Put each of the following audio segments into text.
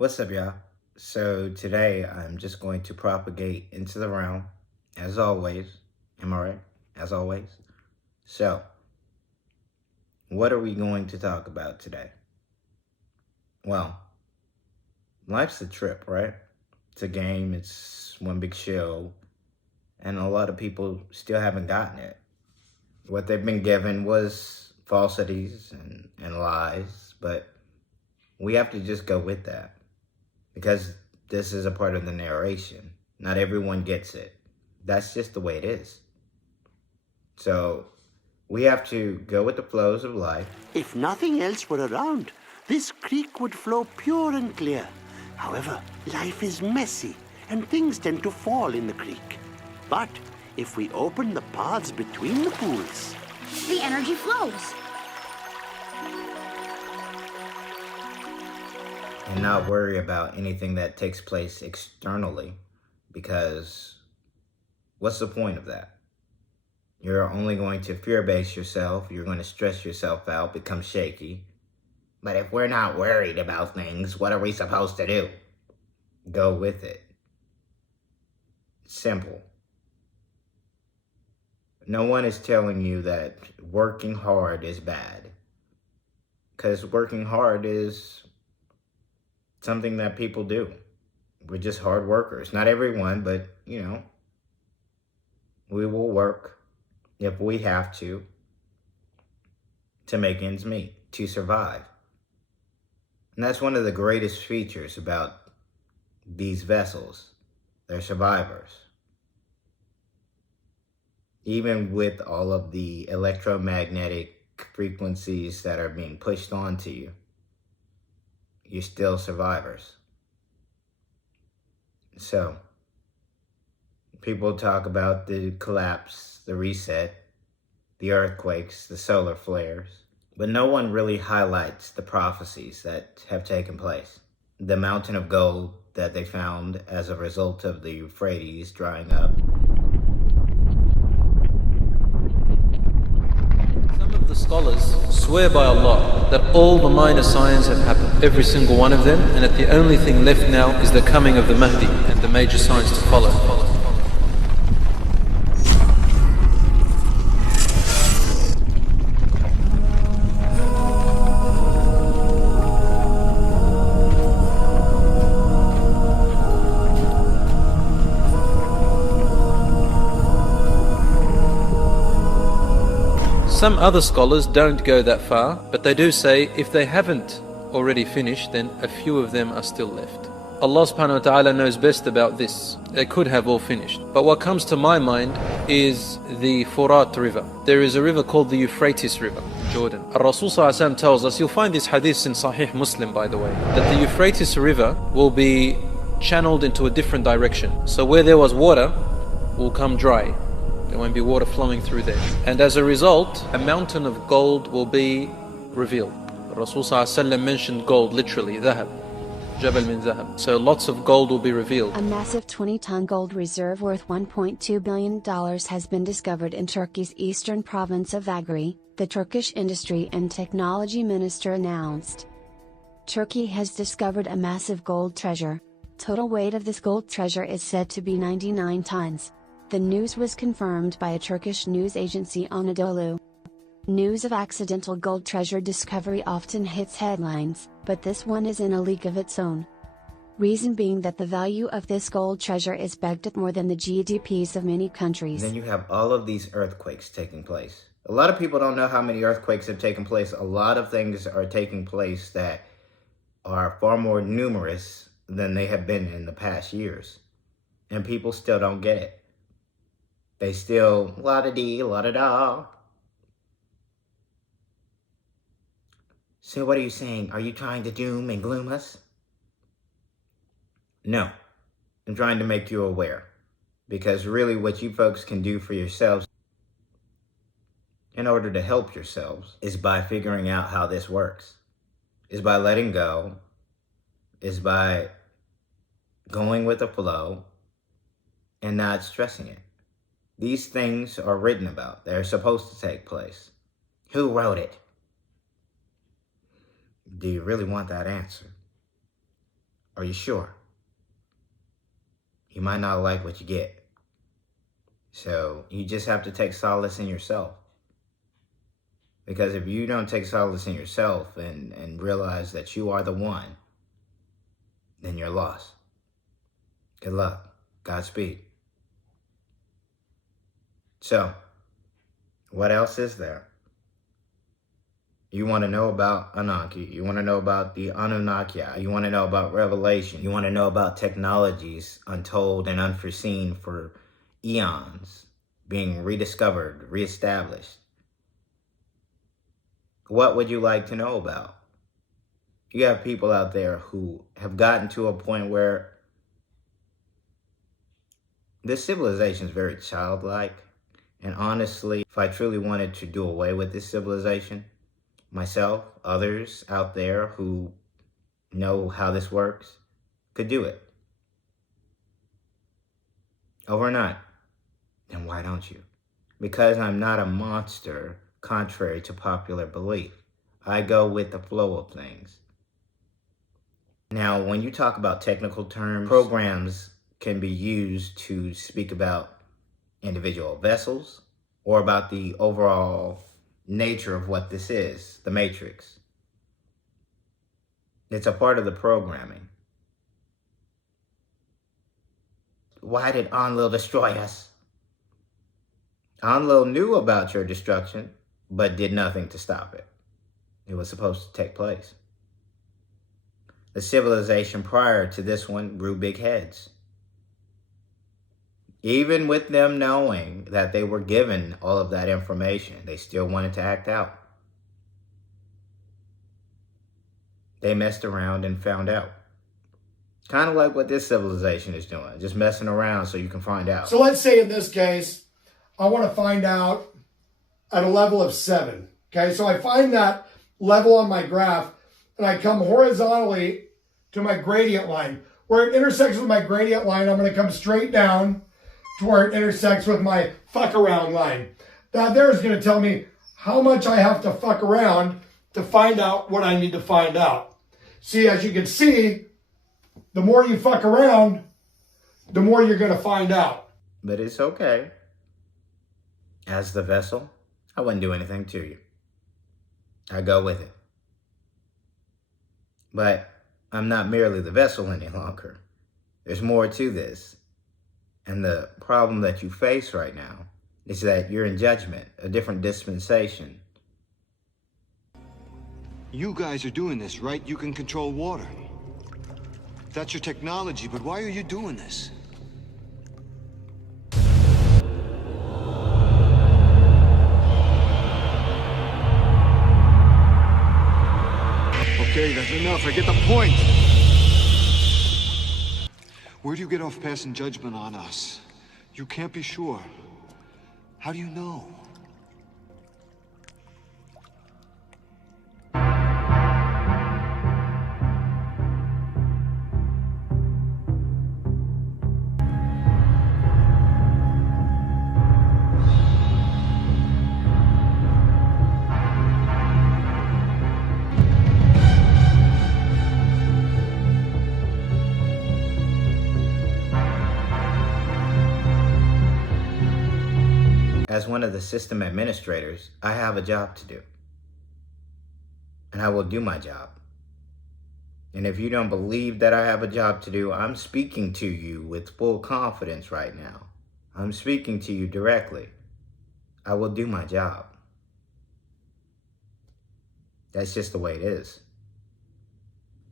What's up, y'all? So today I'm just going to propagate into the realm, as always. Am I right? As always. So, what are we going to talk about today? Well, life's a trip, right? It's a game, it's one big show, and a lot of people still haven't gotten it. What they've been given was falsities and lies, but we have to just go with that. Because this is a part of the narration. Not everyone gets it. That's just the way it is. So we have to go with the flows of life. If nothing else were around, this creek would flow pure and clear. However, life is messy, and things tend to fall in the creek. But if we open the paths between the pools, the energy flows. And not worry about anything that takes place externally, because what's the point of that? You're only going to fear-base yourself, you're going to stress yourself out, become shaky. But if we're not worried about things, what are we supposed to do? Go with it. Simple. No one is telling you that working hard is bad, because working hard is something that people do. We're just hard workers. Not everyone, but, we will work if we have to make ends meet, to survive. And that's one of the greatest features about these vessels. They're survivors. Even with all of the electromagnetic frequencies that are being pushed onto you, you're still survivors. So, people talk about the collapse, the reset, the earthquakes, the solar flares, but no one really highlights the prophecies that have taken place. The mountain of gold that they found as a result of the Euphrates drying up. The scholars swear by Allah that all the minor signs have happened, every single one of them, and that the only thing left now is the coming of the Mahdi and the major signs to follow. Some other scholars don't go that far, but they do say if they haven't already finished, then a few of them are still left. Allah subhanahu wa ta'ala knows best about this. They could have all finished. But what comes to my mind is the Furat river. There is a river called the Euphrates river, Jordan. Rasul tells us, you'll find this hadith in Sahih Muslim, by the way, that the Euphrates river will be channeled into a different direction. So where there was water will come dry. There won't be water flowing through there. And as a result, a mountain of gold will be revealed. Rasul mentioned gold, literally, dhahab. Jabal min dhahab. So lots of gold will be revealed. A massive 20-ton gold reserve worth $1.2 billion has been discovered in Turkey's eastern province of Agri, the Turkish Industry and Technology Minister announced. Turkey has discovered a massive gold treasure. Total weight of this gold treasure is said to be 99 tons. The news was confirmed by a Turkish news agency Anadolu. News of accidental gold treasure discovery often hits headlines, but this one is in a league of its own. Reason being that the value of this gold treasure is pegged at more than the GDPs of many countries. Then you have all of these earthquakes taking place. A lot of people don't know how many earthquakes have taken place. A lot of things are taking place that are far more numerous than they have been in the past years. And people still don't get it. They still la-da-dee, la-da-da. So what are you saying? Are you trying to doom and gloom us? No. I'm trying to make you aware. Because really what you folks can do for yourselves in order to help yourselves is by figuring out how this works. Is by letting go. Is by going with the flow and not stressing it. These things are written about. They're supposed to take place. Who wrote it? Do you really want that answer? Are you sure? You might not like what you get. So you just have to take solace in yourself. Because if you don't take solace in yourself and realize that you are the one, then you're lost. Good luck. Godspeed. So, what else is there? You want to know about Ananke. You want to know about the Anunnaki. You want to know about Revelation. You want to know about technologies untold and unforeseen for eons being rediscovered, reestablished. What would you like to know about? You have people out there who have gotten to a point where this civilization is very childlike. And honestly, if I truly wanted to do away with this civilization, myself, others out there who know how this works, could do it. Overnight. Then why don't you? Because I'm not a monster, contrary to popular belief. I go with the flow of things. Now, when you talk about technical terms, programs can be used to speak about individual vessels or about the overall nature of what this is, the Matrix. It's a part of the programming. Why did Enlil destroy us? Enlil knew about your destruction, but did nothing to stop it. It was supposed to take place. The civilization prior to this one grew big heads. Even with them knowing that they were given all of that information, they still wanted to act out. They messed around and found out. Kind of like what this civilization is doing, just messing around so you can find out. So let's say in this case, I want to find out at a level of 7. Okay, so I find that level on my graph and I come horizontally to my gradient line. Where it intersects with my gradient line, I'm going to come straight down to where it intersects with my fuck around line. That there is going to tell me how much I have to fuck around to find out what I need to find out. See, as you can see, the more you fuck around, the more you're going to find out. But it's okay. As the vessel, I wouldn't do anything to you. I go with it. But I'm not merely the vessel any longer. There's more to this. And the problem that you face right now is that you're in judgment, a different dispensation. You guys are doing this, right? You can control water. That's your technology, but why are you doing this? Okay, that's enough. I get the point. Where do you get off passing judgment on us? You can't be sure. How do you know? As one of the system administrators, I have a job to do. And I will do my job. And if you don't believe that I have a job to do, I'm speaking to you with full confidence right now. I'm speaking to you directly. I will do my job. That's just the way it is.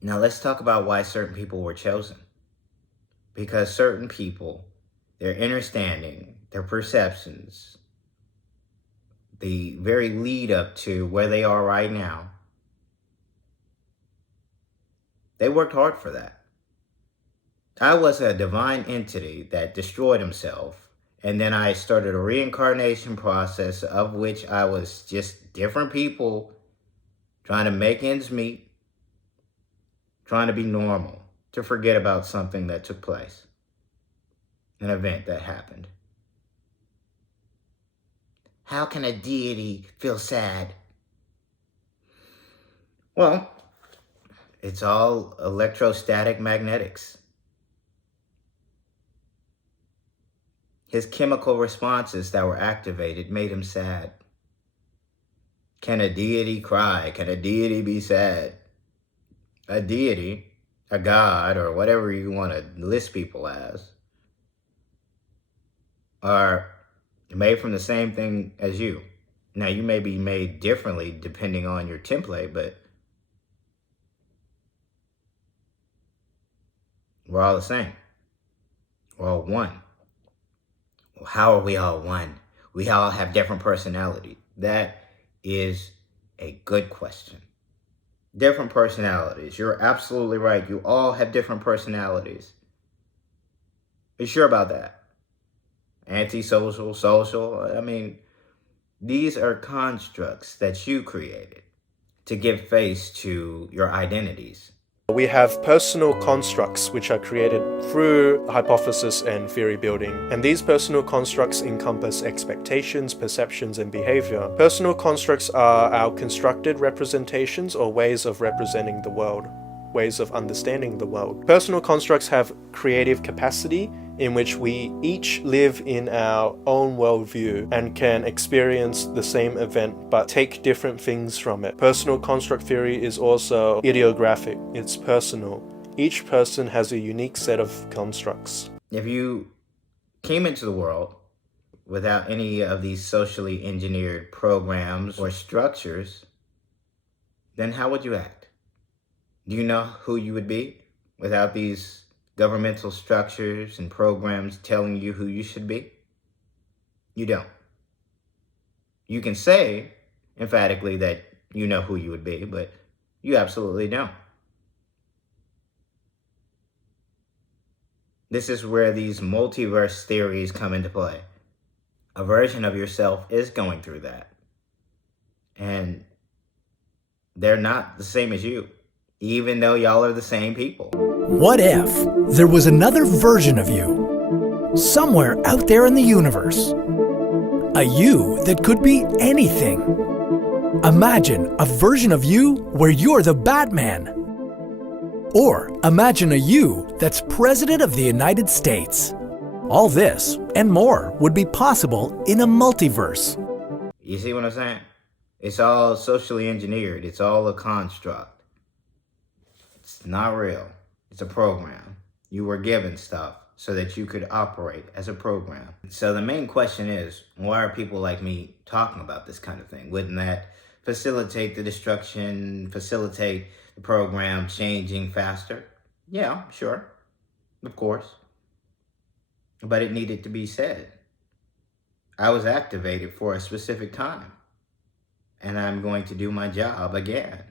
Now let's talk about why certain people were chosen. Because certain people, their understanding, their perceptions, the very lead up to where they are right now, they worked hard for that. I was a divine entity that destroyed himself, and then I started a reincarnation process of which I was just different people trying to make ends meet, trying to be normal, to forget about something that took place, an event that happened. How can a deity feel sad? Well, It's all electrostatic magnetics. His chemical responses that were activated made him sad. Can a deity cry? Can a deity be sad? A deity, a god, or whatever you want to list people as, are made from the same thing as you. Now, you may be made differently depending on your template, but we're all the same. We're all one. Well, how are we all one? We all have different personalities. That is a good question. Different personalities. You're absolutely right. You all have different personalities. Are you sure about that? Antisocial, social. I mean, these are constructs that you created to give face to your identities. We have personal constructs which are created through hypothesis and theory building, and these personal constructs encompass expectations, perceptions, and behavior. Personal constructs are our constructed representations or ways of representing the world, ways of understanding the world. Personal constructs have creative capacity in which we each live in our own worldview and can experience the same event but take different things from it. Personal construct theory is also ideographic. It's personal. Each person has a unique set of constructs. If you came into the world without any of these socially engineered programs or structures, then how would you act? Do you know who you would be without these governmental structures and programs telling you who you should be? You don't. You can say emphatically that you know who you would be, but you absolutely don't. This is where these multiverse theories come into play. A version of yourself is going through that. And they're not the same as you, even though y'all are the same people. What if there was another version of you, somewhere out there in the universe? A you that could be anything. Imagine a version of you where you're the Batman. Or imagine a you that's President of the United States. All this and more would be possible in a multiverse. You see what I'm saying? It's all socially engineered. It's all a construct. It's not real. It's a program. You were given stuff so that you could operate as a program. So the main question is, why are people like me talking about this kind of thing? Wouldn't that facilitate the destruction, facilitate the program changing faster? Yeah, sure. Of course. But it needed to be said. I was activated for a specific time, and I'm going to do my job again.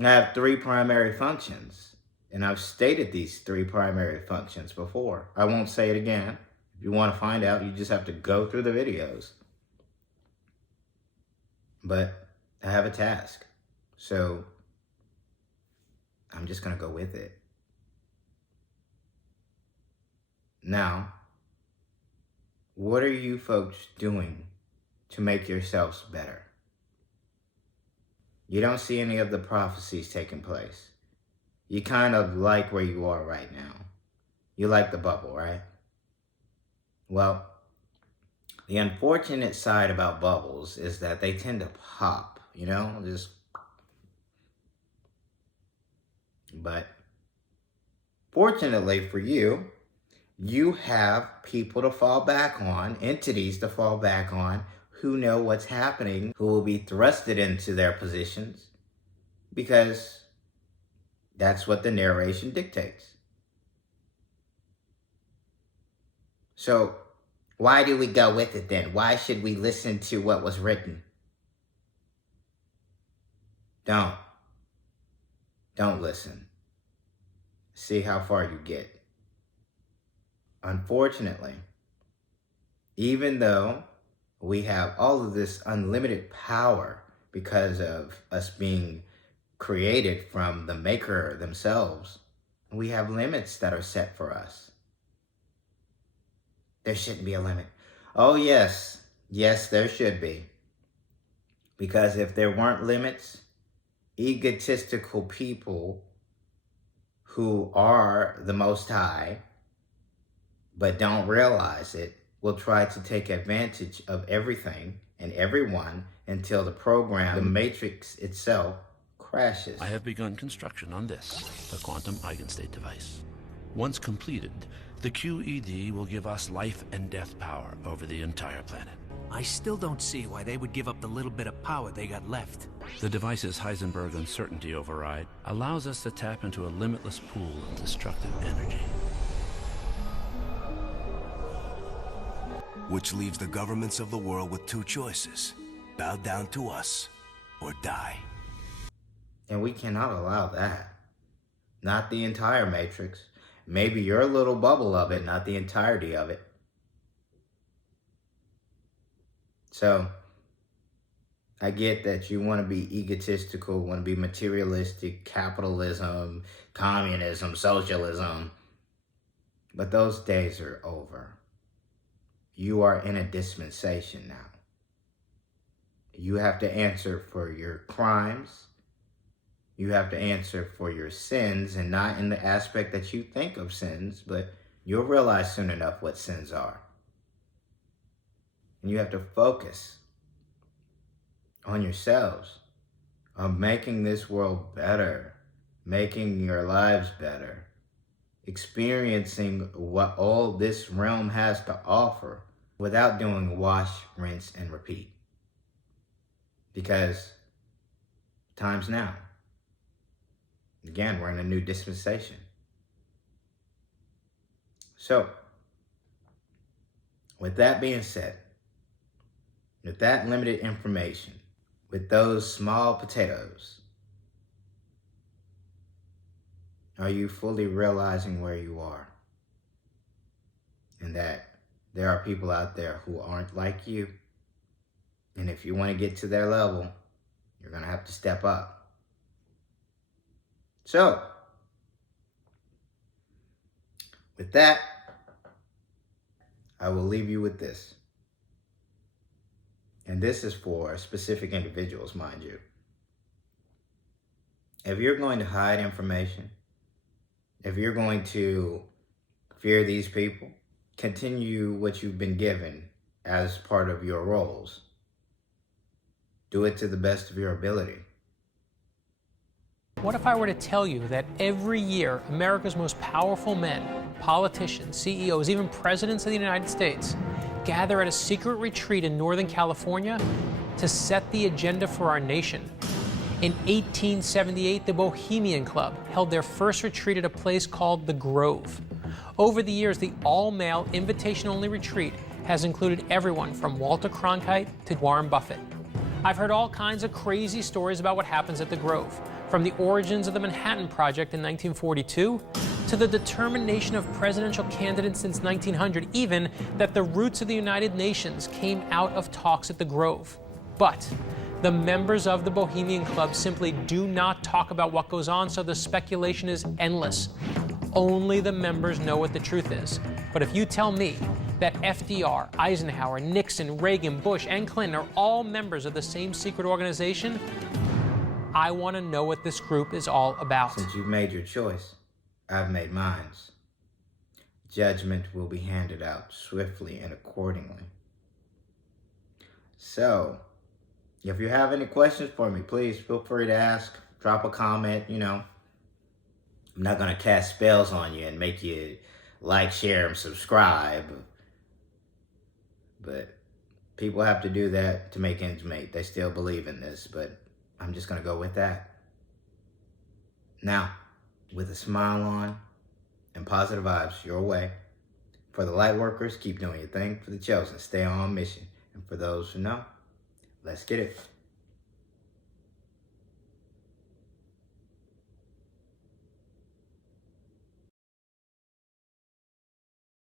I have 3 primary functions, and I've stated these 3 primary functions before. I won't say it again. If you want to find out, you just have to go through the videos. But I have a task, so I'm just going to go with it. Now, what are you folks doing to make yourselves better? You don't see any of the prophecies taking place. You kind of like where you are right now. You like the bubble, right? Well, the unfortunate side about bubbles is that they tend to pop, you know, just. But fortunately for you, you have people to fall back on, entities to fall back on, who know what's happening, who will be thrusted into their positions, because that's what the narration dictates. So why do we go with it then? Why should we listen to what was written? Don't listen. See how far you get. Unfortunately, even though we have all of this unlimited power because of us being created from the maker themselves, we have limits that are set for us. There shouldn't be a limit. Oh yes, there should be. Because if there weren't limits, egotistical people who are the Most High, but don't realize it, will try to take advantage of everything and everyone until the program, the matrix itself, crashes. I have begun construction on this, the quantum eigenstate device. Once completed, the QED will give us life and death power over the entire planet. I still don't see why they would give up the little bit of power they got left. The device's Heisenberg uncertainty override allows us to tap into a limitless pool of destructive energy. Which leaves the governments of the world with two choices: bow down to us or die. And we cannot allow that. Not the entire matrix. Maybe your little bubble of it, not the entirety of it. So, I get that you want to be egotistical, want to be materialistic, capitalism, communism, socialism. But those days are over. You are in a dispensation now. You have to answer for your crimes. You have to answer for your sins, and not in the aspect that you think of sins, but you'll realize soon enough what sins are. And you have to focus on yourselves, on making this world better, making your lives better, experiencing what all this realm has to offer without doing wash, rinse, and repeat. Because time's now. Again, we're in a new dispensation. So, with that being said, with that limited information, with those small potatoes, are you fully realizing where you are? And that there are people out there who aren't like you. And if you want to get to their level, you're going to have to step up. So, with that, I will leave you with this. And this is for specific individuals, mind you. If you're going to hide information, if you're going to fear these people, continue what you've been given as part of your roles. Do it to the best of your ability. What if I were to tell you that every year, America's most powerful men, politicians, CEOs, even presidents of the United States, gather at a secret retreat in Northern California to set the agenda for our nation? In 1878, the Bohemian Club held their first retreat at a place called the Grove. Over the years, the all-male, invitation-only retreat has included everyone from Walter Cronkite to Warren Buffett. I've heard all kinds of crazy stories about what happens at the Grove, from the origins of the Manhattan Project in 1942 to the determination of presidential candidates since 1900, even that the roots of the United Nations came out of talks at the Grove. But the members of the Bohemian Club simply do not talk about what goes on, so the speculation is endless. Only the members know what the truth is. But if you tell me that FDR, Eisenhower, Nixon, Reagan, Bush, and Clinton are all members of the same secret organization, I want to know what this group is all about. Since you've made your choice, I've made mine. Judgment will be handed out swiftly and accordingly. So, if you have any questions for me, please feel free to ask. Drop a comment, I'm not going to cast spells on you and make you like, share, and subscribe. But people have to do that to make ends meet. They still believe in this, but I'm just going to go with that. Now, with a smile on and positive vibes your way. For the light workers, keep doing your thing. For the chosen, stay on mission. And for those who know, let's get it.